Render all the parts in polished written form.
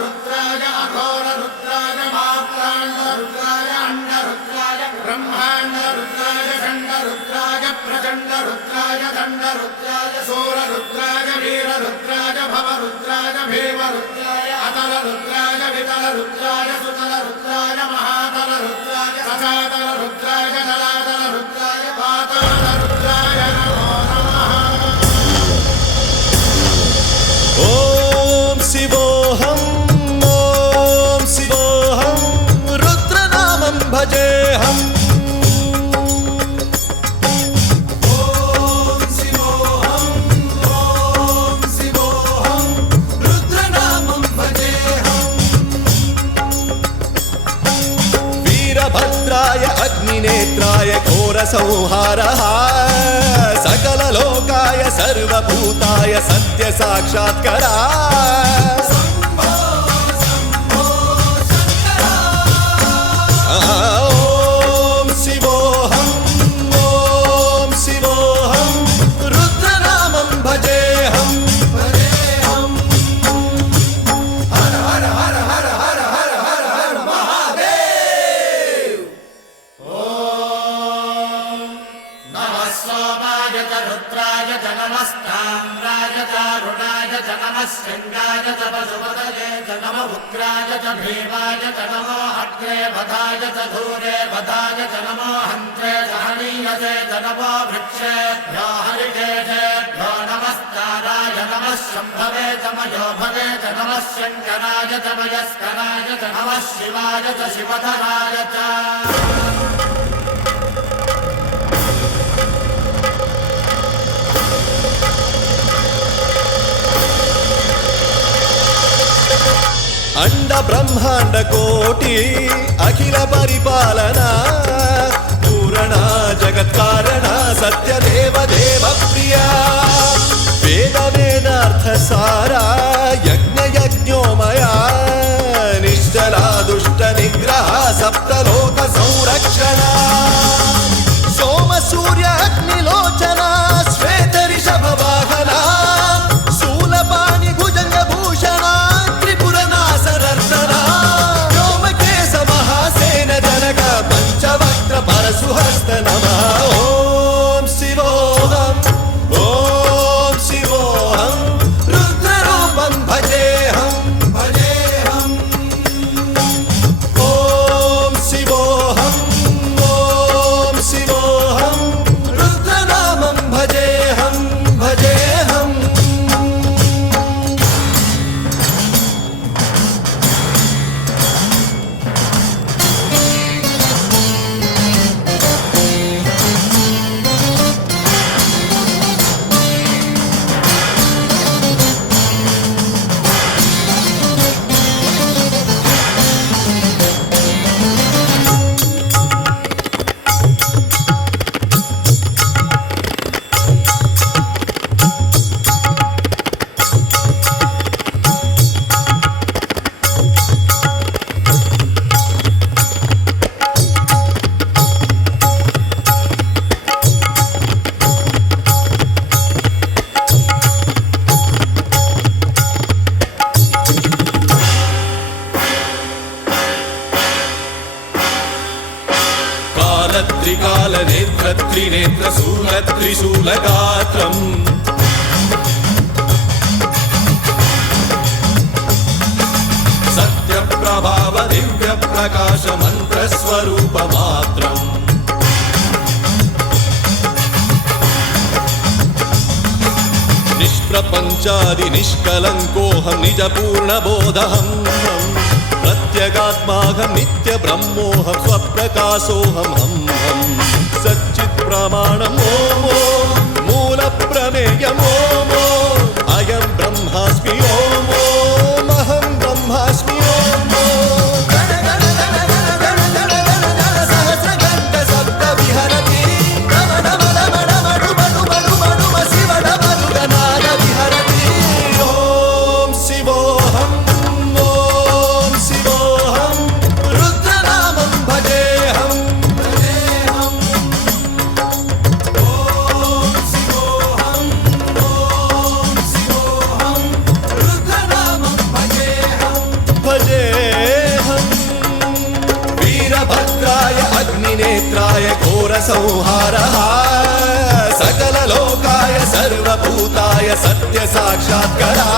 रुद्राय अघोर रुद्राय मात्राण्ड रुद्राय अंड रुद्राय ब्रह्मांड रुद्राय खंड रुद्राय प्रचंड रुद्राय दंड रुद्राय सूर रुद्राय वीर रुद्राय भव रुद्राय भीम रुद्राय अतल रुद्राय वितल रुद्राय सुतल रुद्राय महातल रुद्राय सजातल रुद्राय जलातल रुद्राय पाताल रुद्राय नमो नमः। ओम शिवोऽहं रुद्रनामं भजेऽहम्। वीरभद्राय अग्निनेत्राय घोरसंहारः सकललोकाय सर्वभूताय सत्यसाक्षात्करा। ॐ शिवोऽहं रुद्रनामं भजेऽहम्। हर हर हर हर हर हर हर हर महादेव। ओम नमः सोमाय च रुद्राय च नमस्ताम्राय च अरुणाय च नमः शृङ्गाय च पशुपतये च नमः उग्राय च भीमाय च नमो अग्रे वधाय च धूरे वधाय च नमो हन्त्रे च हनीयसे च नमो वृक्षेभ्यो हरिकेशेभ्यो नमस्काराय नमः शम्भवे च मयोभवे च नमः शङ्कराय च मयस्कराय च नमः शिवाय च शिवधराय च। अंड ब्रह्मांड कोटि अखिल परिपालना पूरणा जगत्कारणा सत्यदेव देव प्रिया वेद वेदार्थ सारा यज्ञ यज्ञोमया निश्चला दुष्ट निग्रह सप्तलोक संरक्षणा सोम सूर्य अग्निलोचना श्वेत ऋषभ वाहना शूलपाणि भुजंग भूषणा व्योमकेश महासेन जनक पंचवक्त्र परशुहस्त नमः। ओम शिवोऽहं रुद्ररूपं भजेऽहम्। ओम शिवोऽहं रुद्रनामं भजेऽहम्। त्रिकाल नेत्र त्रिनेत्र शूल त्रिशूलगात्रम् सत्यप्रभाव दिव्य प्रकाश मंत्र स्वरूप मात्रम् निष्प्रपंचादि निष्कलंकोऽहं निज पूर्ण बोधहम् प्रत्यगात्माहं नित्य ब्रह्मोऽहं स्वप्रकाशोऽहं हम सच्चित् प्रमाणम् ओम मूल प्रमेयम् ओम अयं ब्रह्मास्मि ओम अहं ब्रह्मास्मि ओम सहस्रघण्ट शब्द विहरति नम नम नम नम डुम डुम डुम डुम शिव डमरु गणाद विहरति। ओम शिवोऽहं रुद्रनामं भजेऽहम्। ओम शिवोऽहं संहारः सकललोकाय सर्वभूताय सत्य साक्षात्कारः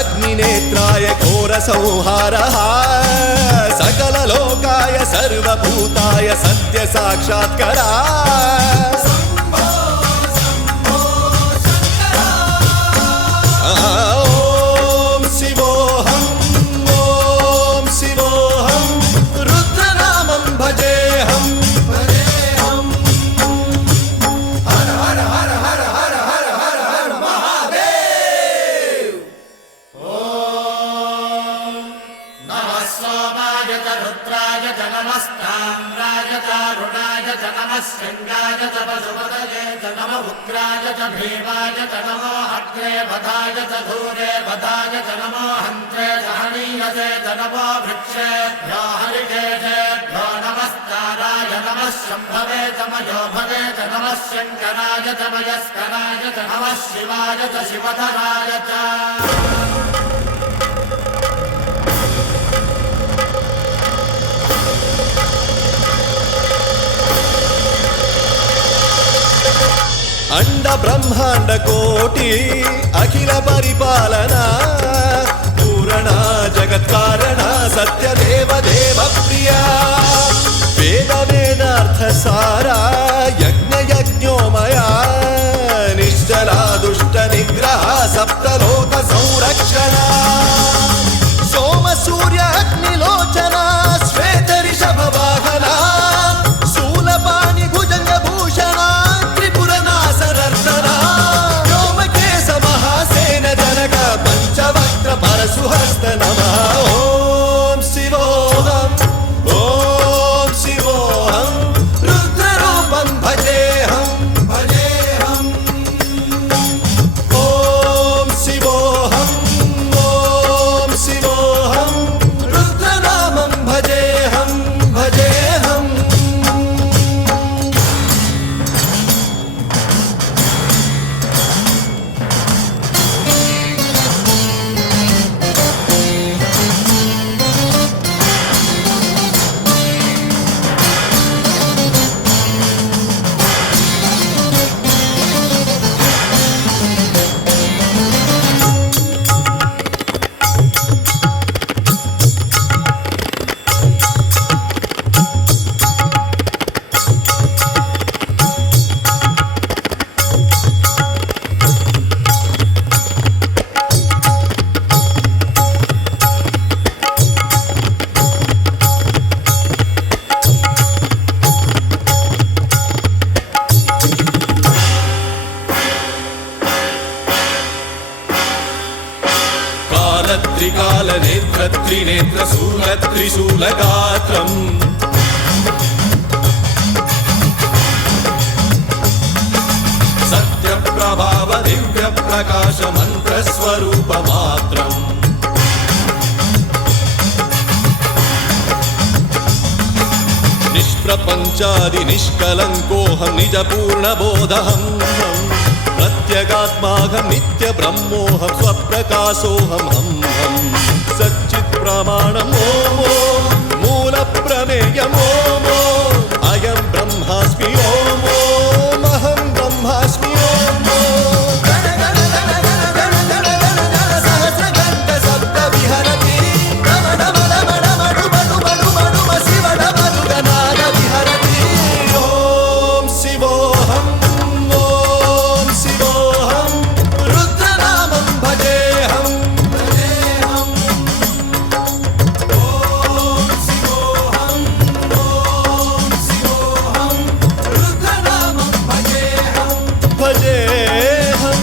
अग्निनेत्राय घोरसंहारः सकललोकाय सर्वभूताय सत्य साक्षात्कारः ॐ शिवोऽहम् ॐ शिवोऽहम् रुद्रनामं भजेऽहम् हर हर हर हर हर हर हर हर महादेव नमः सोमाय च रुद्राय च नमस्ताम्राय च अरुणाय च नमः शृङ्गाय च पशुपतये च नमः उग्राय च भीमाय च नमो अग्रे वधाय च धूरे वधाय च नमो हन्त्रे च हनीयसे च नमो वृक्षेभ्यो हरिकेशेभ्यो नमस्काराय नमः शम्भवे च मयोभवे च नमः शङ्कराय च मयस्कराय च नमः शिवाय च शिवधराय च अंड ब्रह्मांड कोटि अखिल परिपालना पूरणा जगत्कारणा सत्य देव देव प्रिया वेद वेदार्थ सारा यज्ञ यज्ञोमया निश्चला दुष्ट निग्रह सप्तलोक संरक्षणा सोम सूर्य अग्निलोचना श्वेत ऋषभ वाहना शूलपाणि भुजंग भूषणा पंचवक्त्र परशुहस्त नमः ॐ शिवोऽहम् ॐ शिवोऽहम् रुद्ररूपं भजेऽहम् भजेऽहम् ॐ शिवोऽहम् ॐ शिवोऽहम् रुद्रनामं भजेऽहम् भजेऽहम् त्रिनेत्र शूलगात्रम् ప్రభావ దివ్య ప్రకాశ మంత్ర స్వరూప మాత్రం నిష్ప్రపంచాది నిష్కలంకోహం నిజ పూర్ణ బోధహం ప్రత్యేగాత్మాహం నిత్య బ్రహ్మోహం స్వప్రకాశోహం హం హం సచ్చిత్ ప్రమాణం ఓం ఓం మూల ప్రమేయం ఓం ఓం అయం బ్రహ్మాస్మి ఓం ఓం అహం బ్రహ్మాస్మి ఓం ఓం గణ గణ గణ గణ గణ గణ గణ గణ సహస్రగంట శబ్ద విహరతి నమ నమ నమ నమ మడు మడు మడు మ శివ నమ గణాద విహరతి ఓం శివోహం ఓం శివోహం రుద్రనామం భజేహం భజేహం ఓం శివోహం ఓం శివోహం రుద్రనామం భజేహం భజేహం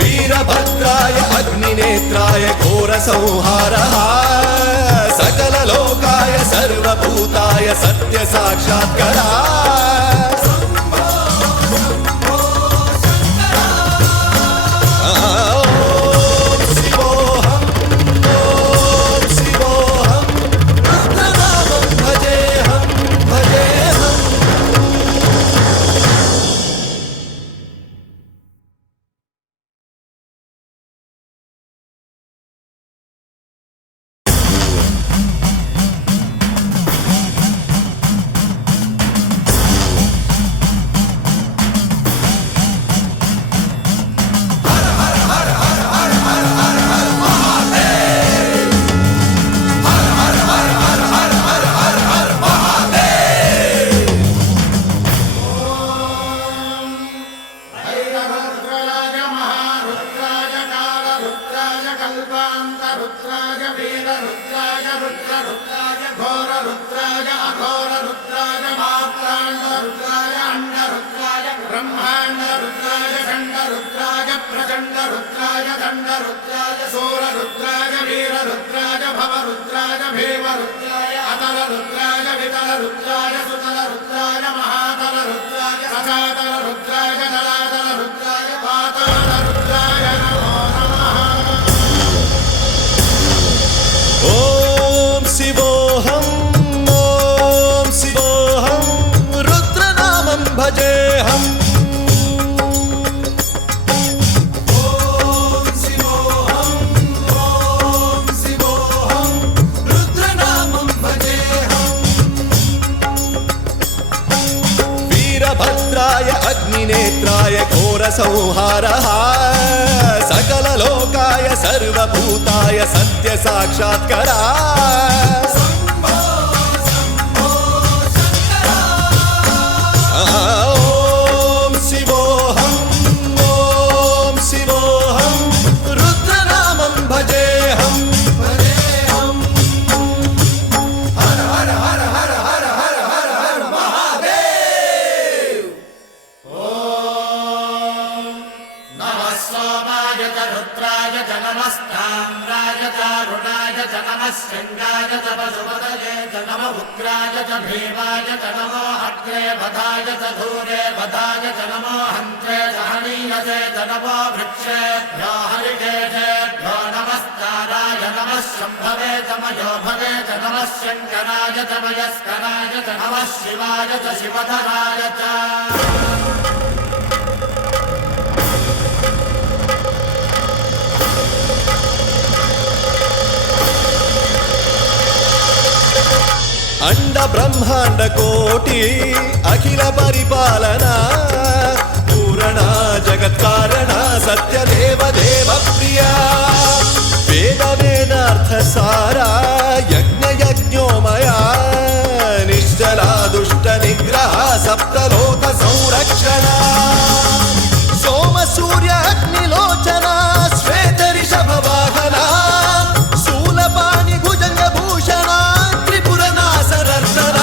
వీరభద్రాయ అగ్నినేత్రాయ ఘోర సంహారః సకల లోకాయ సర్వభూతాయ సత్య సాక్షాత్కరా ఓం శివోహం ఓం శివోహం రుద్రనామం భజేహం భజేహం भैरभद्राय महारुद्राय कालरुद्राय कल्पान्तरुद्राय वीररुद्राय रुद्ररुद्राय घोररुद्राय अघोररुद्राय मात्राण्डरुद्राय अण्डरुद्राय ब्रह्माण्डरुद्राय खण्डरुद्राय प्रचण्डरुद्राय दण्डरुद्राय सूररुद्राय वीररुद्राय भवरुद्राय भीमरुद्राय अतलरुद्राय वितलरुद्राय सुतलरुद्राय महातलरुद्राय सचातलरुद्राय जलातलरुद्राय पातालरुद्राय नमो नमः ఓం శివోహం ఓం శివోహం రుద్రనామం భజేహం ఓం శివోహం ఓం శివోహం రుద్రనామం భజేహం వీరభద్రాయ అగ్నినేత్రాయ ఘోర సంహారః సకల లోకాయ సర్వభూతాయ సత్య సాక్షాత్కరా ఓం శివోహం ఓం శివోహం రుద్రనామం భజేహం భజేహం హర హర హర హర హర హర హర హర మహాదేవ్ नमः सोमाय च रुद्राय च नमस्ताम्राय च रुणाय च नमः शृङ्गाय च पशुपतये च नम उग्राय च भीमाय च नमो अग्रे बधाय च धूरे बधाय च नमो हन्त्रे च हनीयसे च नमो वृक्षेभ्यो हरिकेशेभ्यो नमस्काराय नमः शम्भवे च मयोभवे च नमः शङ्कराय च मयस्कराय च नमः शिवाय च शिवधराय च అండ బ్రహ్మాండ కోటి అఖిల పరిపాలన పూరణ జగత్కారణ సత్యదేవ దేవ ప్రియ వేద వేదార్థ సారా యజ్ఞ యజ్ఞోమయ నిశ్చలా దుష్ట నిగ్రహ సప్తలోక సంరక్షణ సోమ సూర్య అగ్నిలోచన శ్వేత రిషభ వాహన శూలపాణి భుజంగ భూషణ త్రిపుర నాశనర్దన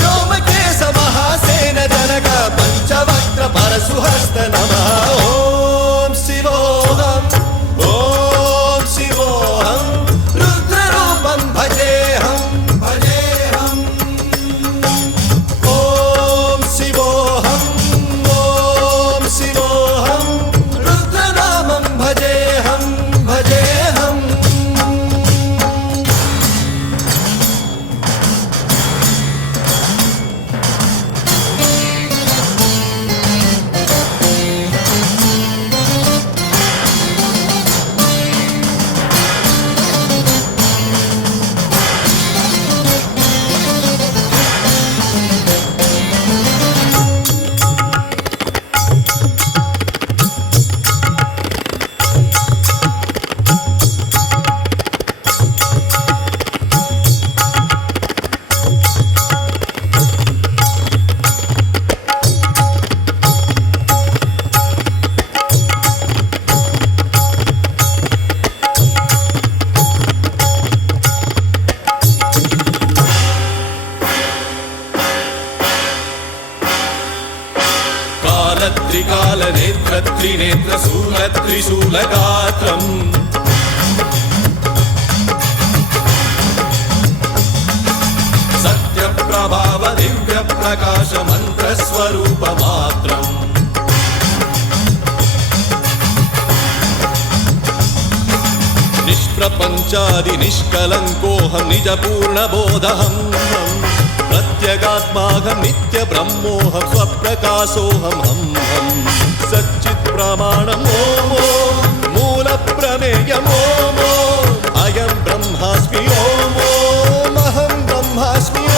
వ్యోమకేశ మహాసేన జనక పంచవక్ర పరశుహస్త నమః ఓం శివోహం ఓం శివోహం రుద్రరూపం భజేహం భజేహం ఓం శివోహం ఓం त्रिशूलगात्रम् सत्यप्रभाव दिव्यप्रकाश मन्त्रस्वरूपमात्रम् निष्प्रपञ्चादि निष्कलङ्कोऽहं निजपूर्णबोधहं प्रत्यगात्माहं नित्यब्रह्मोऽहं स्वप्रकाशोऽहं हं सच्चित्प्रमाणम् ॐ मूलप्रमेयम् ॐ अयं ब्रह्मास्मि ॐ अहं ब्रह्मास्मि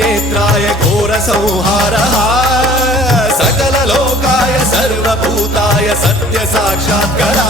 नेत्राय घोरसंहारः सकललोकाय सर्वभूताय सत्यसाक्षात्कारः